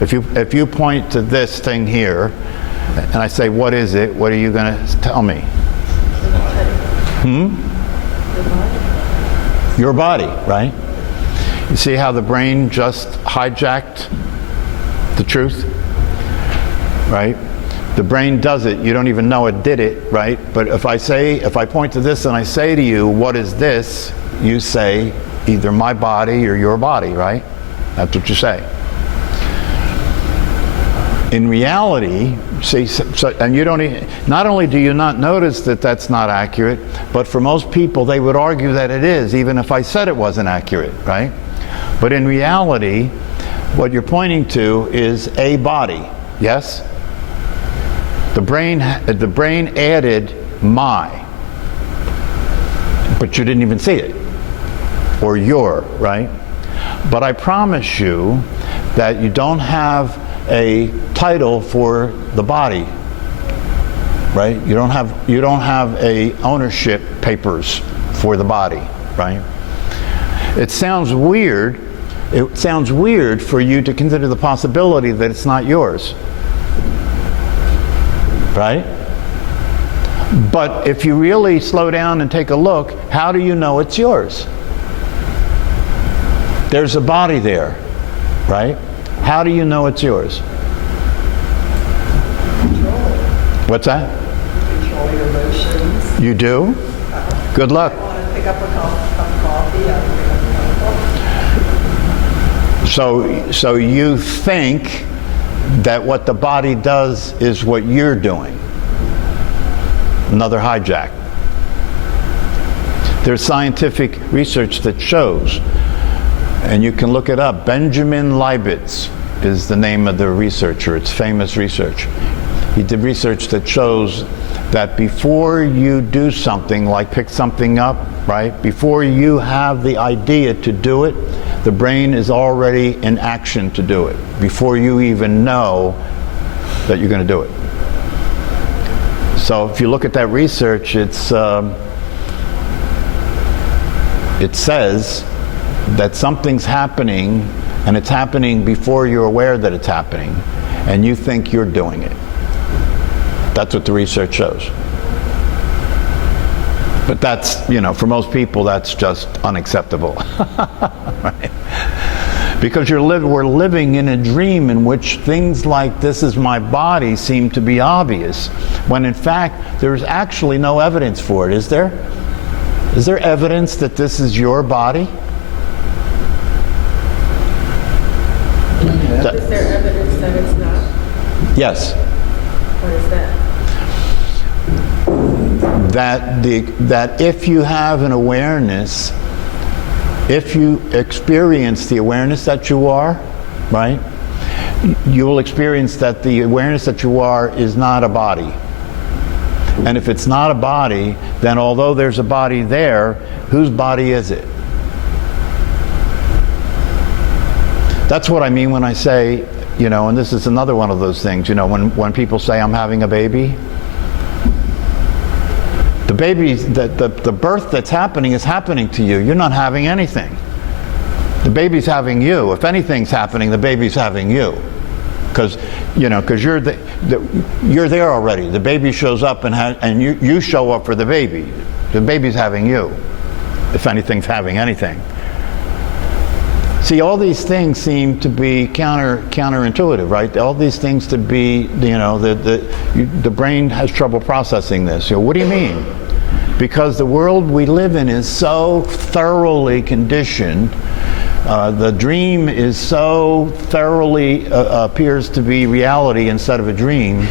If you point to this thing here, and I say, what is it? What are you going to tell me? Your body, right? You see how the brain just hijacked the truth, right? The brain does it. You don't even know it did it, right? But if I point to this and I say to you, what is this? You say either my body or your body, right? That's what you say. In reality, see, and you don't. Not only do you not notice that that's not accurate, but for most people, they would argue that it is, even if I said it wasn't accurate, right? But in reality, what you're pointing to is a body. Yes. The brain added my, but you didn't even see it, or your, right? But I promise you that you don't have a title for the body, right? You don't have a ownership papers for the body, right? It sounds weird. It sounds weird for you to consider the possibility that it's not yours, right? But if you really slow down and take a look, how do you know it's yours? There's a body there, right? How do you know it's yours? What's that? Control your emotions. You do? Good luck. I want to pick up a cup of coffee. I pick up a cup of coffee. So you think that what the body does is what you're doing. Another hijack. There's scientific research that shows, and you can look it up. Benjamin Leibniz is the name of the researcher. It's famous research. He did research that shows that before you do something, like pick something up, right? Before you have the idea to do it, the brain is already in action to do it, before you even know that you're going to do it. So if you look at that research, it says that something's happening, and it's happening before you're aware that it's happening, and you think you're doing it. That's what the research shows. But that's, for most people, that's just unacceptable. Right? Because we're living in a dream in which things like this is my body seem to be obvious, when in fact there's actually no evidence for it, is there? Is there evidence that this is your body? Is there evidence that it's not? Yes. What is that? That if you have an awareness, if you experience the awareness that you are, right, you will experience that the awareness that you are is not a body. And if it's not a body, then although there's a body there, whose body is it? That's what I mean when I say, and this is another one of those things, when people say I'm having a baby, the baby, the birth that's happening is happening to you. You're not having anything. The baby's having you. If anything's happening, the baby's having you. Because you're there already. The baby shows up and you show up for the baby. The baby's having you. If anything's having anything. See, all these things seem to be counterintuitive, right? All these things to be, the brain has trouble processing this. What do you mean? Because the world we live in is so thoroughly conditioned. The dream is so thoroughly appears to be reality instead of a dream.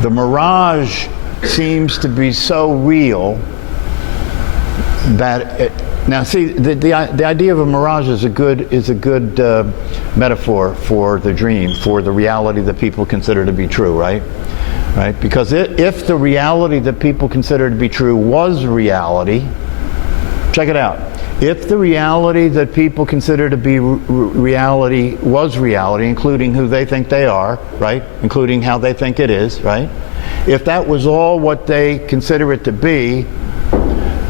The mirage seems to be so real that now see, the idea of a mirage is a good metaphor for the dream, for the reality that people consider to be true, right? Right? Because if the reality that people consider to be true was reality, check it out. If the reality that people consider to be reality was reality, including who they think they are, right? Including how they think it is, right? If that was all what they consider it to be,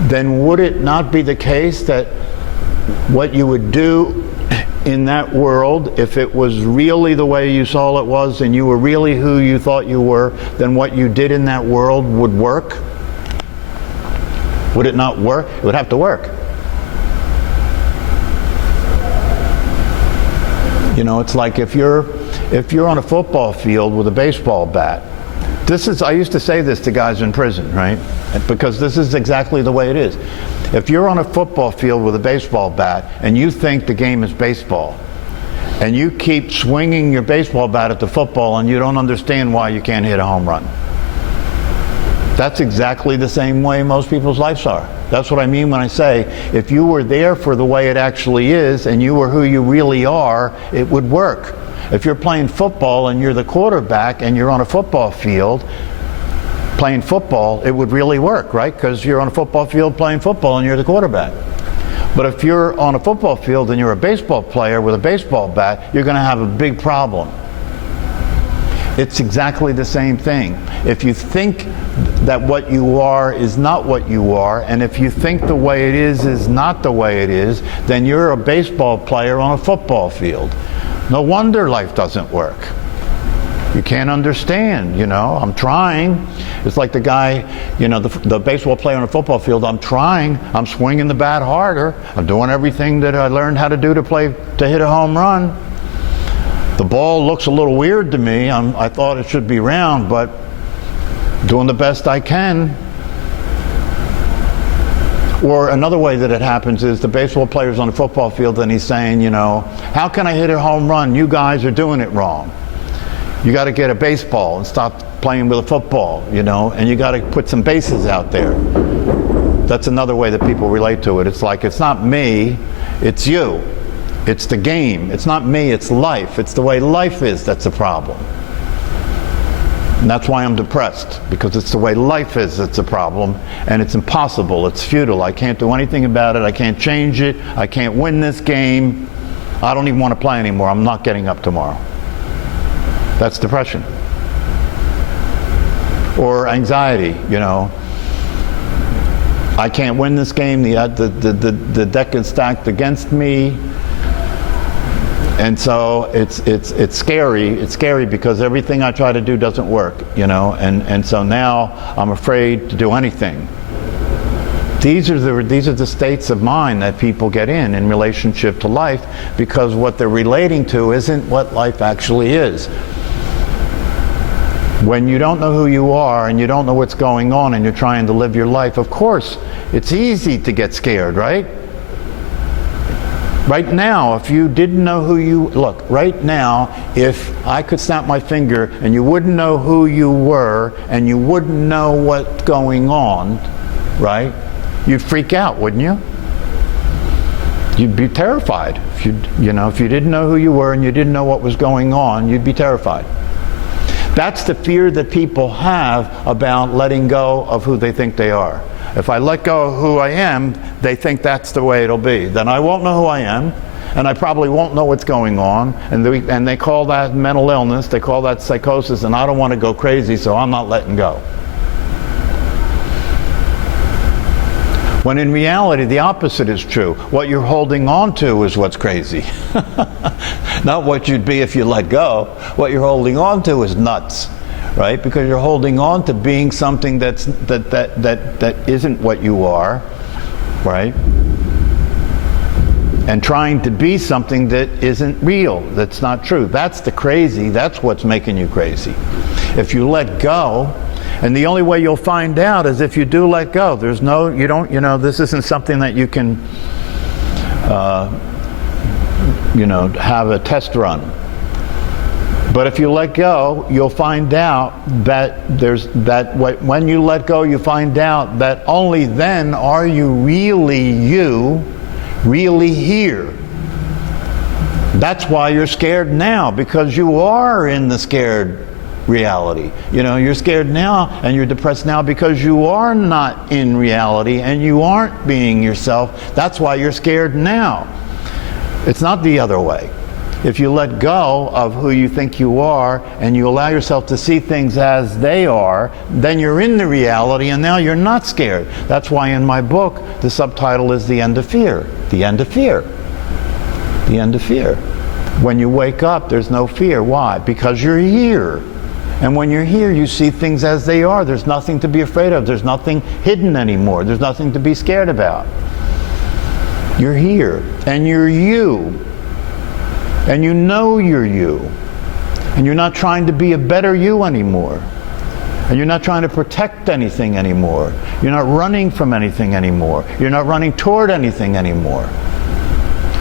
then would it not be the case that what you would do in that world, if it was really the way you saw it was and you were really who you thought you were, then what you did in that world would work? Would it not work? It would have to work. You know, it's like if you're on a football field with a baseball bat. I used to say this to guys in prison, right? Because this is exactly the way it is. If you're on a football field with a baseball bat and you think the game is baseball, and you keep swinging your baseball bat at the football and you don't understand why you can't hit a home run. That's exactly the same way most people's lives are. That's what I mean when I say, if you were there for the way it actually is and you were who you really are, it would work. If you're playing football and you're the quarterback and you're on a football field playing football, it would really work, right? Because you're on a football field playing football and you're the quarterback. But if you're on a football field and you're a baseball player with a baseball bat, you're going to have a big problem. It's exactly the same thing. If you think that what you are is not what you are, and if you think the way it is not the way it is, then you're a baseball player on a football field. No wonder life doesn't work. You can't understand, you know. I'm trying. It's like the guy, you know, the baseball player on a football field. I'm trying. I'm swinging the bat harder. I'm doing everything that I learned how to do to hit a home run. The ball looks a little weird to me. I thought it should be round, but doing the best I can. Or another way that it happens is the baseball player's on the football field and he's saying, you know, how can I hit a home run? You guys are doing it wrong. You got to get a baseball and stop playing with a football, you know, and you got to put some bases out there. That's another way that people relate to it. It's like, it's not me, it's you. It's the game. It's not me, it's life. It's the way life is that's the problem. And that's why I'm depressed, because it's the way life is that's a problem, and it's impossible, it's futile. I can't do anything about it, I can't change it, I can't win this game. I don't even want to play anymore, I'm not getting up tomorrow. That's depression. Or anxiety, you know. I can't win this game, the deck is stacked against me. And so it's scary. It's scary because everything I try to do doesn't work, you know. And so now I'm afraid to do anything. These are the states of mind that people get in relationship to life, because what they're relating to isn't what life actually is. When you don't know who you are and you don't know what's going on and you're trying to live your life, of course, it's easy to get scared, right? Right now, if you didn't know who you... Look, right now, if I could snap my finger and you wouldn't know who you were and you wouldn't know what's going on, right? You'd freak out, wouldn't you? You'd be terrified. If you didn't know who you were and you didn't know what was going on, you'd be terrified. That's the fear that people have about letting go of who they think they are. If I let go of who I am, they think that's the way it'll be. Then I won't know who I am, and I probably won't know what's going on, and they call that mental illness, they call that psychosis, and I don't want to go crazy, so I'm not letting go. When in reality, the opposite is true. What you're holding on to is what's crazy. Not what you'd be if you let go. What you're holding on to is nuts. Right? Because you're holding on to being something that isn't what you are, right? And trying to be something that isn't real, that's not true. That's the crazy, that's what's making you crazy. If you let go, and the only way you'll find out is if you do let go. There's no, you don't, you know, this isn't something that you can, have a test run. But if you let go, you'll find out that when you let go, you find out that only then are you, really here. That's why you're scared now, because you are in the scared reality. You know, you're scared now and you're depressed now because you are not in reality and you aren't being yourself. That's why you're scared now. It's not the other way. If you let go of who you think you are and you allow yourself to see things as they are, then you're in the reality and now you're not scared. That's why in my book the subtitle is The End of Fear. The End of Fear. The end of fear. When you wake up, there's no fear. Why? Because you're here. And when you're here, you see things as they are. There's nothing to be afraid of. There's nothing hidden anymore. There's nothing to be scared about. You're here. And you're you. And you know you're you. And you're not trying to be a better you anymore. And you're not trying to protect anything anymore. You're not running from anything anymore. You're not running toward anything anymore.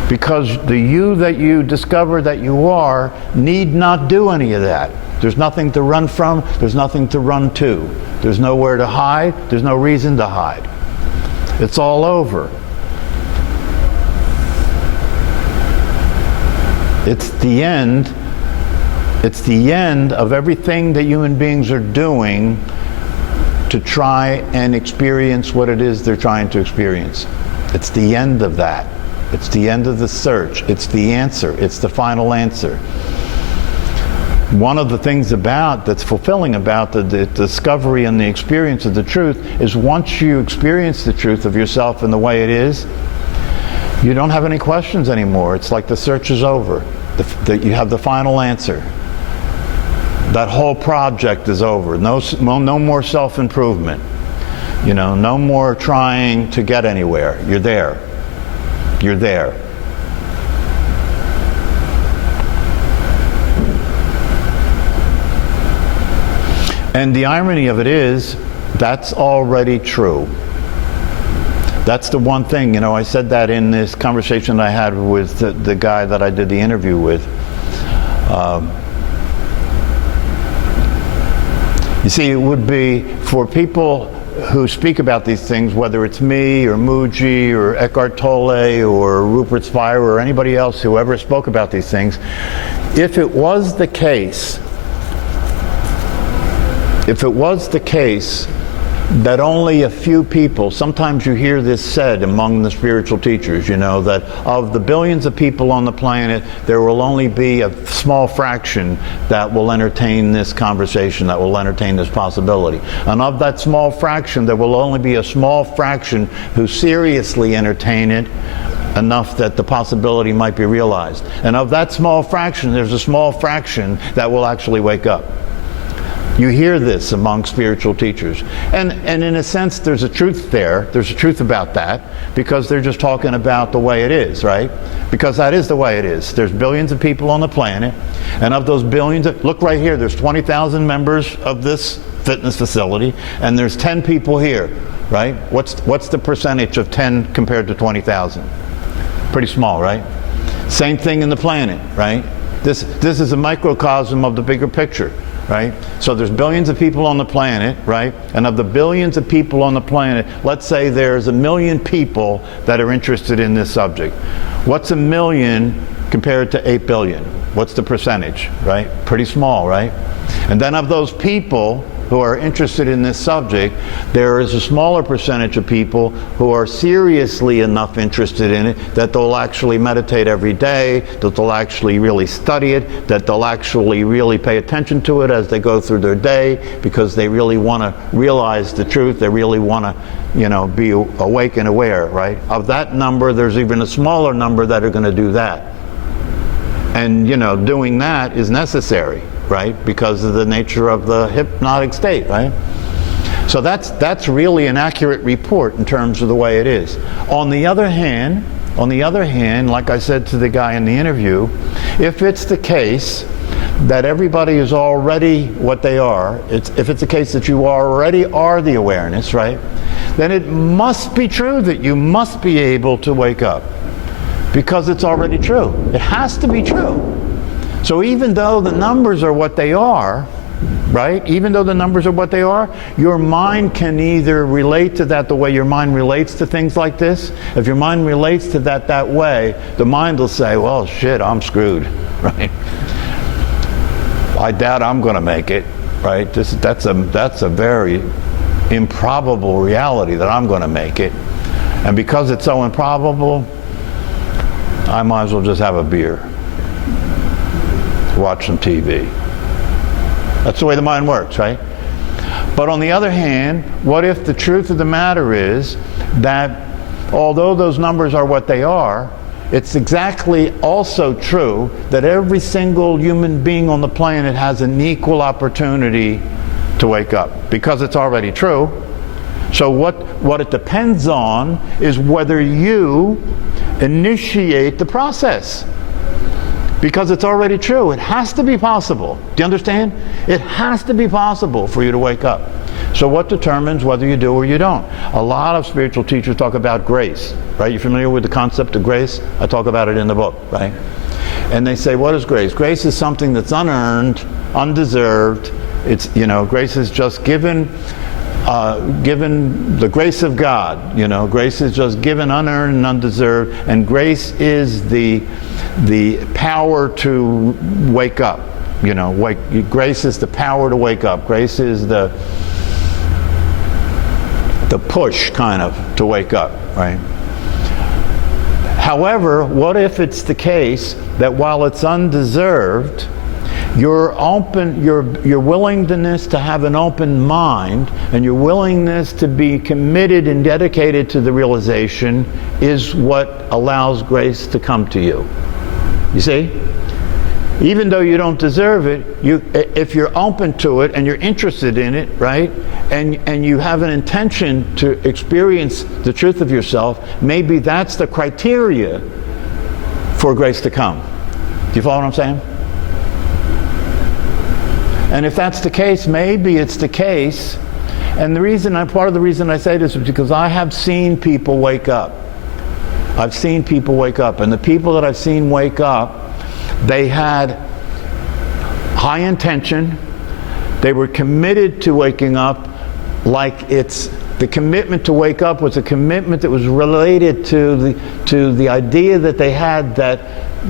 Because the you that you discover that you are need not do any of that. There's nothing to run from. There's nothing to run to. There's nowhere to hide. There's no reason to hide. It's all over. It's the end. It's the end of everything that human beings are doing to try and experience what it is they're trying to experience. It's the end of that. It's the end of the search. It's the answer. It's the final answer. One of the things that's fulfilling about the discovery and the experience of the truth is once you experience the truth of yourself in the way it is, you don't have any questions anymore. It's like the search is over. You have the final answer. That whole project is over. No more self-improvement. No more trying to get anywhere. You're there. You're there. And the irony of it is, that's already true. That's the one thing, I said that in this conversation I had with the guy that I did the interview with. You see, it would be for people who speak about these things, whether it's me or Mooji or Eckhart Tolle or Rupert Spira or anybody else who ever spoke about these things, if it was the case that only a few people, sometimes you hear this said among the spiritual teachers, that of the billions of people on the planet, there will only be a small fraction that will entertain this conversation, that will entertain this possibility. And of that small fraction, there will only be a small fraction who seriously entertain it enough that the possibility might be realized. And of that small fraction, there's a small fraction that will actually wake up. You hear this among spiritual teachers. And in a sense, there's a truth there. There's a truth about that, because they're just talking about the way it is, right? Because that is the way it is. There's billions of people on the planet, and of those billions, look right here, there's 20,000 members of this fitness facility, and there's 10 people here, right? What's the percentage of 10 compared to 20,000? Pretty small, right? Same thing in the planet, right? This is a microcosm of the bigger picture. Right? So there's billions of people on the planet, right? And of the billions of people on the planet, let's say there's 1 million people that are interested in this subject. What's 1 million compared to 8 billion? What's the percentage, right? Pretty small, right? And then of those people who are interested in this subject, there is a smaller percentage of people who are seriously enough interested in it that they'll actually meditate every day, that they'll actually really study it, that they'll actually really pay attention to it as they go through their day, because they really want to realize the truth. They really want to, be awake and aware, right? Of that number, there's even a smaller number that are going to do that. And, doing that is necessary, right? Because of the nature of the hypnotic state, right? So that's really an accurate report in terms of the way it is. On the other hand, like I said to the guy in the interview, if it's the case that everybody is already what they are, if it's the case that you already are the awareness, right? Then it must be true that you must be able to wake up, because it's already true. It has to be true. So even though the numbers are what they are, right? Even though the numbers are what they are, your mind can either relate to that the way your mind relates to things like this. If your mind relates to that way, the mind will say, well, shit, I'm screwed, right? I doubt I'm going to make it, right? That's a very improbable reality that I'm going to make it. And because it's so improbable, I might as well just have a beer, watch some TV. That's the way the mind works, right? But on the other hand, what if the truth of the matter is that although those numbers are what they are, it's exactly also true that every single human being on the planet has an equal opportunity to wake up, because it's already true. So what it depends on is whether you initiate the process, because it's already true. It has to be possible. Do you understand? It has to be possible for you to wake up. So what determines whether you do or you don't? A lot of spiritual teachers talk about grace, right? You familiar with the concept of grace? I talk about it in the book, right? And they say, what is grace? Grace is something that's unearned, undeserved. It's, grace is just given the grace of God. Grace is just given unearned and undeserved, and grace is the power to wake up. Grace is the power to wake up. Grace is the push, kind of, to wake up, right? However, what if it's the case that while it's undeserved, your willingness to have an open mind and your willingness to be committed and dedicated to the realization is what allows grace to come to you? You see? Even though you don't deserve it, if you're open to it and you're interested in it, right? And you have an intention to experience the truth of yourself, maybe that's the criteria for grace to come. Do you follow what I'm saying? And if that's the case, maybe it's the case. And part of the reason I say this is because I have seen people wake up. I've seen people wake up, and the people that I've seen wake up, they had high intention. They were committed to waking up, like the commitment to wake up was a commitment that was related to the idea that they had that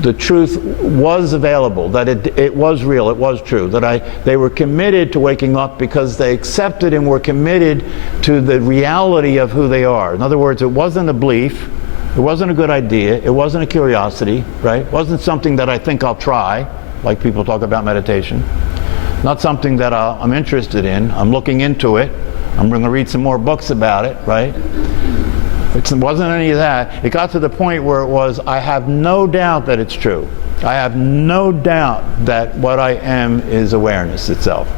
the truth was available, that it was real, it was true, that they were committed to waking up because they accepted and were committed to the reality of who they are. In other words, it wasn't a belief, it wasn't a good idea, it wasn't a curiosity, right? It wasn't something that I think I'll try, like people talk about meditation. Not something that I'm interested in. I'm looking into it. I'm going to read some more books about it, right? It wasn't any of that. It got to the point where it was, I have no doubt that it's true. I have no doubt that what I am is awareness itself.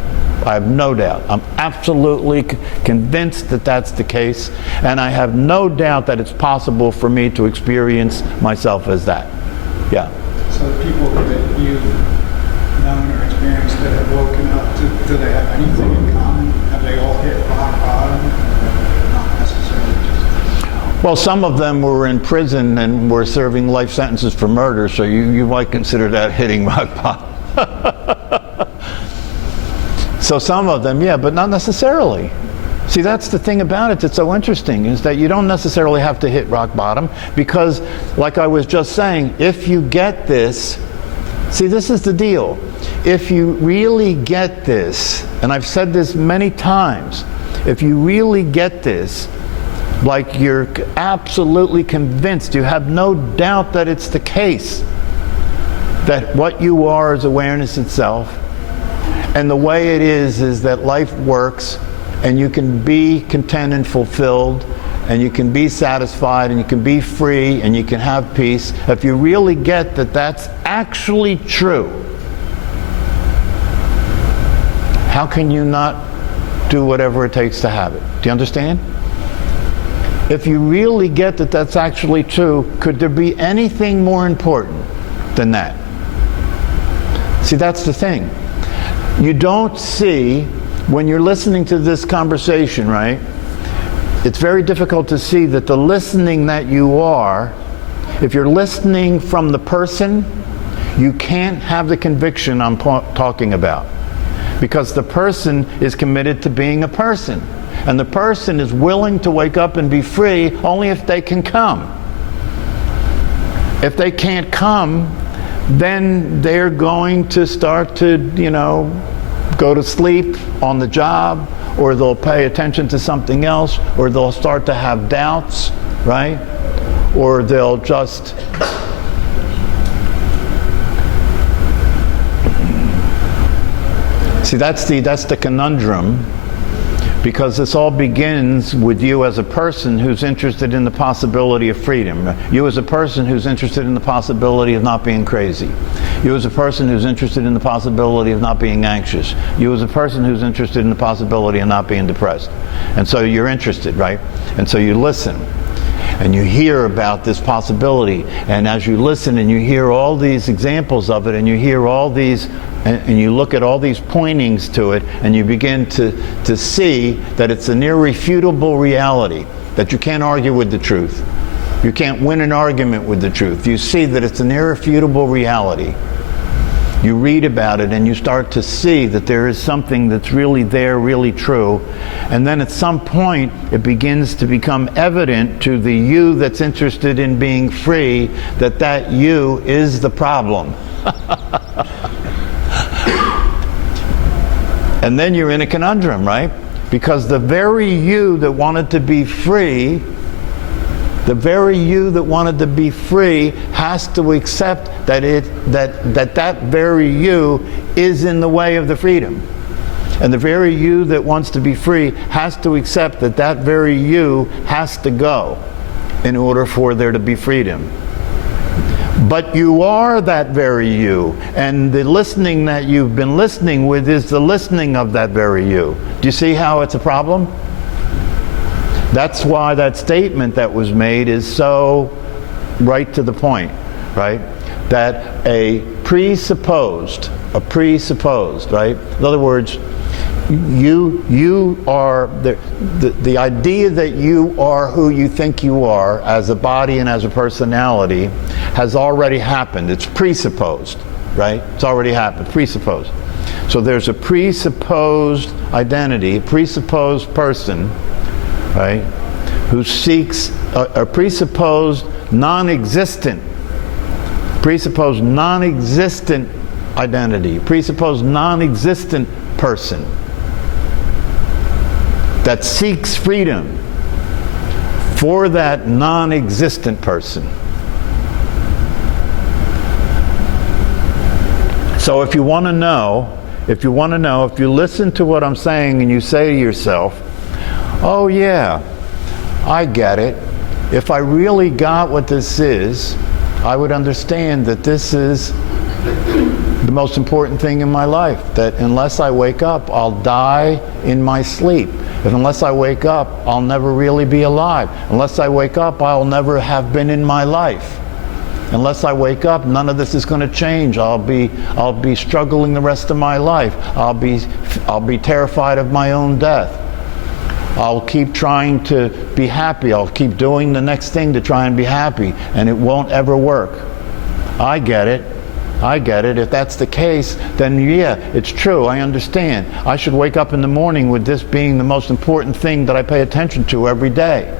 I have no doubt. I'm absolutely convinced that that's the case, and I have no doubt that it's possible for me to experience myself as that. Yeah. So the people that you've known or experienced that have woken up, do they have anything in common? Have they all hit rock bottom? Not necessarily just... Well, some of them were in prison and were serving life sentences for murder, so you might consider that hitting rock bottom. So some of them, yeah, but not necessarily. See, that's the thing about it that's so interesting, is that you don't necessarily have to hit rock bottom, because, like I was just saying, if you get this, see, this is the deal. If you really get this, and I've said this many times, if you really get this, like you're absolutely convinced, you have no doubt that it's the case, that what you are is awareness itself, and the way it is that life works, and you can be content and fulfilled, and you can be satisfied, and you can be free, and you can have peace. If you really get that that's actually true, how can you not do whatever it takes to have it? Do you understand? If you really get that that's actually true, could there be anything more important than that? See, that's the thing. You don't see, when you're listening to this conversation, right? It's very difficult to see that the listening that you are, if you're listening from the person, you can't have the conviction I'm talking about. Because the person is committed to being a person. And the person is willing to wake up and be free only if they can come. If they can't come, then they're going to start to, go to sleep on the job, or they'll pay attention to something else, or they'll start to have doubts, right? Or they'll just see, that's the conundrum Because this all begins with you as a person who's interested in the possibility of freedom. You as a person who's interested in the possibility of not being crazy. You as a person who's interested in the possibility of not being anxious. You as a person who's interested in the possibility of not being depressed. And so you're interested, right? And so you listen. And you hear about this possibility. And as you listen and you hear all these examples of it, and you hear all these, and you look at all these pointings to it, and you begin to see that it's an irrefutable reality, that you can't argue with the truth. You can't win an argument with the truth. You see that it's an irrefutable reality. You read about it and you start to see that there is something that's really there, really true. And then at some point it begins to become evident to the you that's interested in being free that that you is the problem. And then you're in a conundrum, right? Because the very you that wanted to be free, the very you that wanted to be free has to accept that that very you is in the way of the freedom. And the very you that wants to be free has to accept that that very you has to go in order for there to be freedom. But you are that very you, and the listening that you've been listening with is the listening of that very you. Do you see how it's a problem? That's why that statement that was made is so right to the point, right? That a presupposed, right? In other words, you are, the idea that you are who you think you are as a body and as a personality has already happened. It's presupposed, right? It's already happened, presupposed. So there's a presupposed identity, a presupposed person, right, who seeks a presupposed non-existent identity, presupposed non-existent person that seeks freedom for that non-existent person. So if you listen to what I'm saying and you say to yourself, oh yeah, I get it. If I really got what this is, I would understand that this is the most important thing in my life. That unless I wake up, I'll die in my sleep. If unless I wake up, I'll never really be alive. Unless I wake up, I'll never have been in my life. Unless I wake up, none of this is going to change. I'll be struggling the rest of my life. I'll be terrified of my own death. I'll keep trying to be happy. I'll keep doing the next thing to try and be happy, and it won't ever work. I get it. If that's the case, then yeah, it's true. I understand. I should wake up in the morning with this being the most important thing that I pay attention to every day.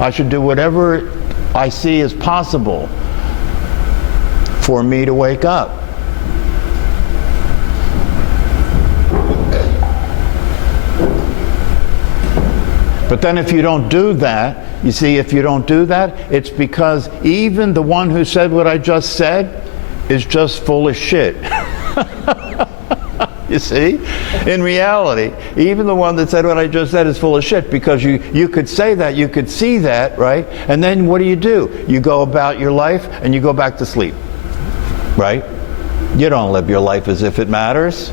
I should do whatever I see as possible for me to wake up. But then if you don't do that, you see, if you don't do that, it's because even the one who said what I just said is just full of shit. You see? In reality, even the one that said what I just said is full of shit, because you could say that, you could see that, right? And then what do? You go about your life and you go back to sleep, right? You don't live your life as if it matters.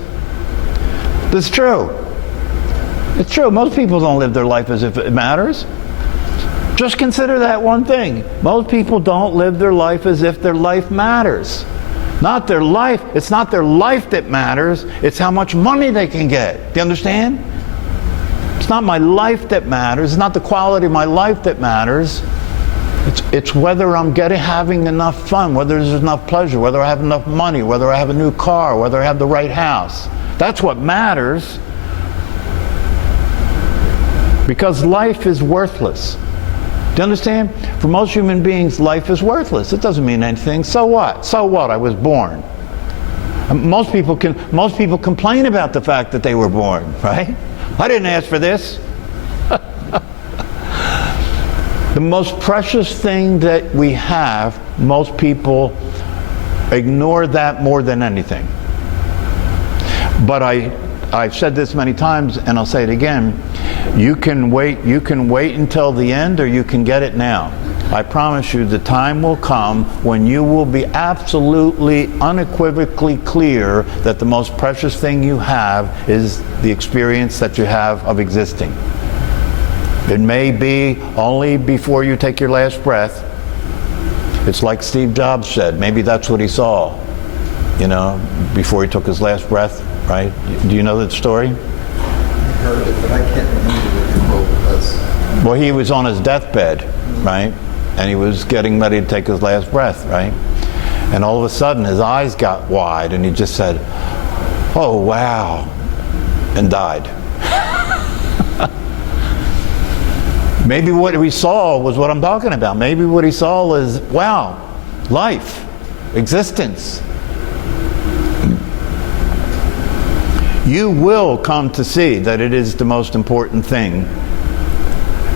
That's true. It's true. Most people don't live their life as if it matters. Just consider that one thing. Most people don't live their life as if their life matters. Not their life. It's not their life that matters. It's how much money they can get. Do you understand? It's not my life that matters. It's not the quality of my life that matters. It's whether I'm having enough fun, whether there's enough pleasure, whether I have enough money, whether I have a new car, whether I have the right house. That's what matters. Because life is worthless. Do you understand? For most human beings, life is worthless. It doesn't mean anything. So what? So what? I was born. Most people complain about the fact that they were born, right? I didn't ask for this. The most precious thing that we have, most people ignore that more than anything. But I've said this many times, and I'll say it again. You can wait until the end, or you can get it now. I promise you the time will come when you will be absolutely unequivocally clear that the most precious thing you have is the experience that you have of existing. It may be only before you take your last breath. It's like Steve Jobs said, maybe that's what he saw, you know, before he took his last breath, right? Do you know that story? Heard it, but I can't remember what the quote was. Well, he was on his deathbed, right? And he was getting ready to take his last breath, right? And all of a sudden, his eyes got wide, and he just said, "Oh, wow," and died. Maybe what he saw was what I'm talking about. Maybe what he saw was, wow, life, existence. You will come to see that it is the most important thing.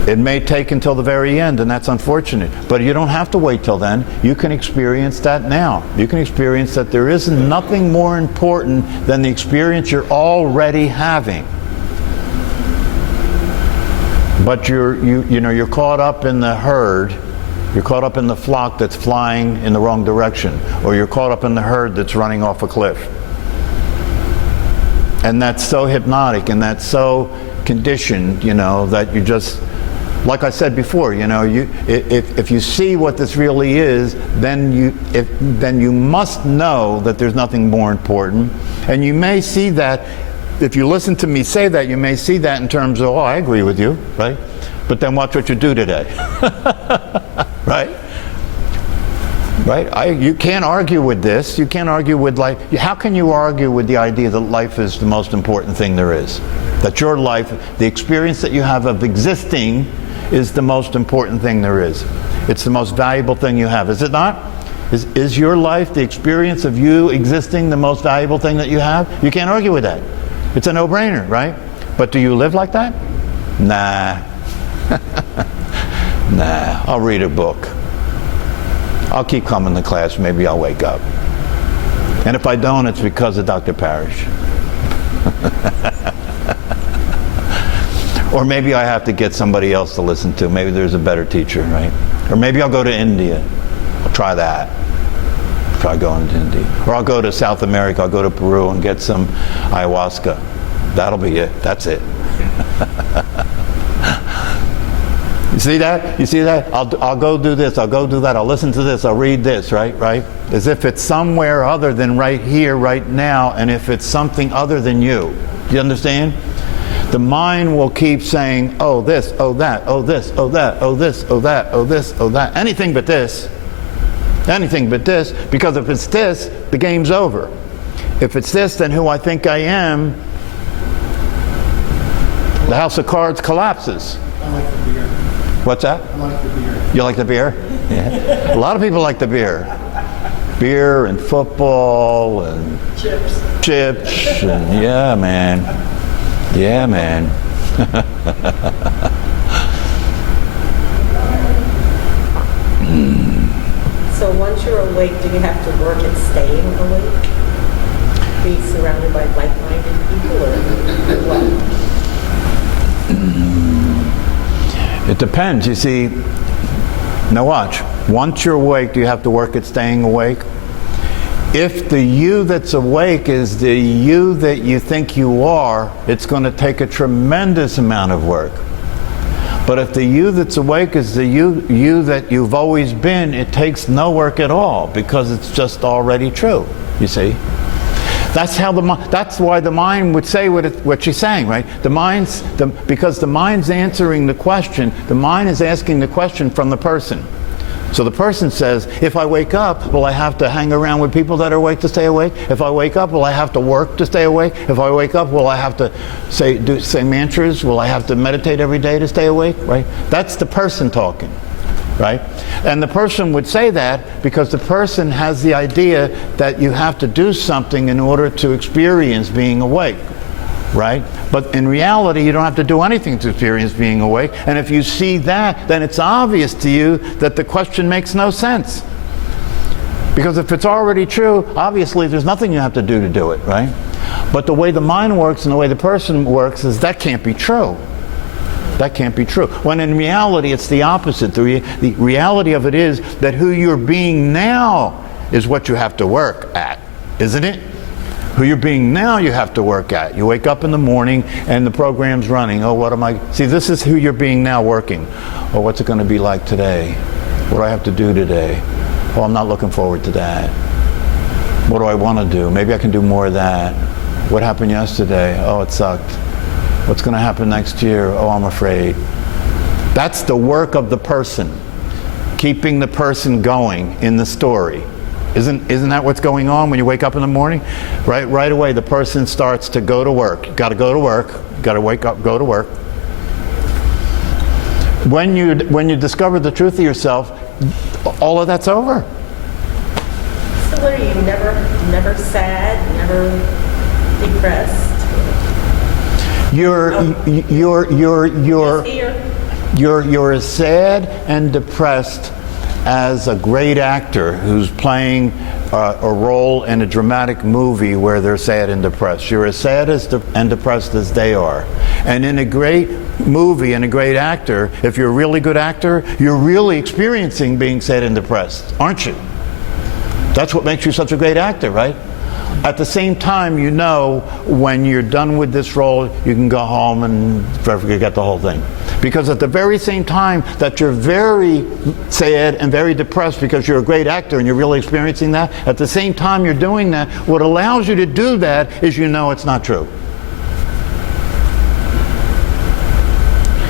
It may take until the very end, and that's unfortunate. But you don't have to wait till then. You can experience that now. You can experience that there is nothing more important than the experience you're already having. But you're caught up in the herd. You're caught up in the flock that's flying in the wrong direction, or you're caught up in the herd that's running off a cliff. And that's so hypnotic, and that's so conditioned, you know, that you just, like I said before, you know, if you see what this really is, then you must know that there's nothing more important. And you may see that, if you listen to me say that, you may see that in terms of, oh, I agree with you, right? But then watch what you do today, right? Right? You can't argue with this. You can't argue with life. How can you argue with the idea that life is the most important thing there is? That your life, the experience that you have of existing, is the most important thing there is. It's the most valuable thing you have. Is it not? Is your life, the experience of you existing, the most valuable thing that you have? You can't argue with that. It's a no-brainer, right? But do you live like that? Nah. Nah. I'll read a book. I'll keep coming to class, maybe I'll wake up. And if I don't, it's because of Dr. Parrish. Or maybe I have to get somebody else to listen to. Maybe there's a better teacher, right? Or maybe I'll go to India. I'll try that. Try going to India. Or I'll go to South America, I'll go to Peru and get some ayahuasca. That'll be it. That's it. You see that? You see that? I'll go do this, I'll go do that, I'll listen to this, I'll read this, right? Right? As if it's somewhere other than right here, right now, and if it's something other than you. Do you understand? The mind will keep saying, oh this, oh that, oh this, oh that, oh this, oh that, oh this, oh that. Anything but this. Anything but this. Because if it's this, the game's over. If it's this, then who I think I am, the house of cards collapses. I like the beer. What's that? I like the beer. You like the beer? Yeah. A lot of people like the beer. Beer and football and chips and yeah, man. Yeah, man. So once you're awake, do you have to work at staying awake? Be surrounded by like-minded people, or what? It depends. You see, now watch. Once you're awake, do you have to work at staying awake? If the you that's awake is the you that you think you are, it's going to take a tremendous amount of work. But if the you that's awake is the you that you've always been, it takes no work at all, because it's just already true. You see? That's how that's why the mind would say what she's saying, right? Because the mind's answering the question. The mind is asking the question from the person. So the person says, if I wake up, will I have to hang around with people that are awake to stay awake? If I wake up, will I have to work to stay awake? If I wake up, will I have to say mantras? Will I have to meditate every day to stay awake? Right? That's the person talking, right? And the person would say that because the person has the idea that you have to do something in order to experience being awake. Right? But in reality, you don't have to do anything to experience being awake. And if you see that, then it's obvious to you that the question makes no sense. Because if it's already true, obviously there's nothing you have to do it, right? But the way the mind works and the way the person works is that can't be true. That can't be true. When in reality, it's the opposite. The reality of it is that who you're being now is what you have to work at, isn't it? Who you're being now you have to work at. You wake up in the morning and the program's running. Oh, what am I? See, this is who you're being now working. Oh, what's it going to be like today? What do I have to do today? Oh, I'm not looking forward to that. What do I want to do? Maybe I can do more of that. What happened yesterday? Oh, it sucked. What's going to happen next year? Oh, I'm afraid. That's the work of the person, keeping the person going in the story. Isn't that what's going on when you wake up in the morning? Right away, the person starts to go to work. You got to go to work. You got to wake up, go to work. When you discover the truth of yourself, all of that's over. So what are you, never sad, never depressed? You're as sad and depressed as a great actor who's playing a role in a dramatic movie where they're sad and depressed. You're as sad and depressed as they are. And in a great movie and a great actor, if you're a really good actor, you're really experiencing being sad and depressed, aren't you? That's what makes you such a great actor, right? At the same time, you know when you're done with this role, you can go home and forget the whole thing. Because at the very same time that you're very sad and very depressed because you're a great actor and you're really experiencing that, at the same time you're doing that, what allows you to do that is you know it's not true.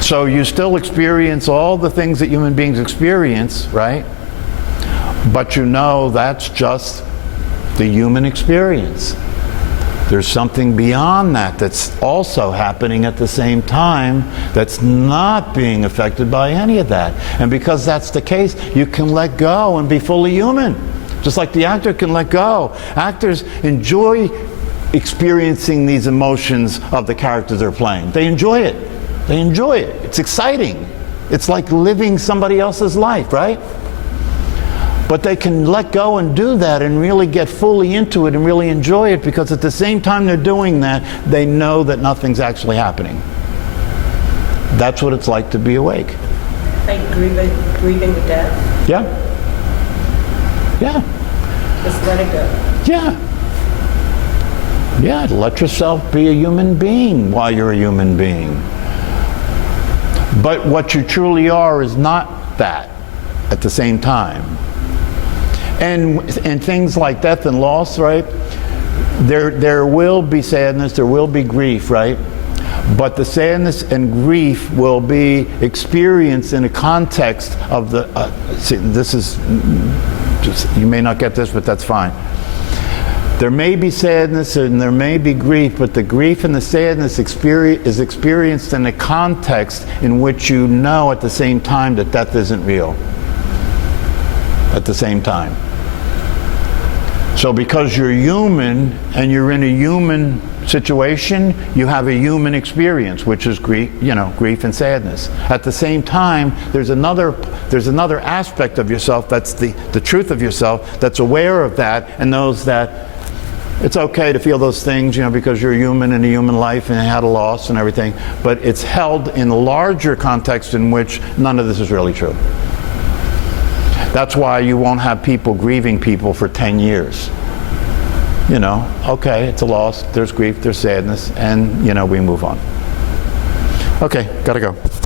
So you still experience all the things that human beings experience, right? But you know that's just the human experience. There's something beyond that that's also happening at the same time that's not being affected by any of that. And because that's the case, you can let go and be fully human. Just like the actor can let go. Actors enjoy experiencing these emotions of the characters they're playing. They enjoy it. They enjoy it. It's exciting. It's like living somebody else's life, right? But they can let go and do that and really get fully into it and really enjoy it because at the same time they're doing that, they know that nothing's actually happening. That's what it's like to be awake. Like grieving the death? Yeah. Yeah. Just let it go. Yeah. Yeah, let yourself be a human being while you're a human being. But what you truly are is not that at the same time. And things like death and loss, right? There will be sadness, there will be grief, right? But the sadness and grief will be experienced in a context of the, see, this is, just, you may not get this, but that's fine. There may be sadness and there may be grief, but the grief and the sadness is experienced in a context in which you know at the same time that death isn't real. At the same time. So because you're human and you're in a human situation, you have a human experience, which is grief, grief and sadness. At the same time, there's another aspect of yourself that's the truth of yourself that's aware of that and knows that it's okay to feel those things, because you're human in a human life and had a loss and everything, but it's held in a larger context in which none of this is really true. That's why you won't have people grieving people for 10 years. Okay, it's a loss, there's grief, there's sadness, and, we move on. Okay, gotta go.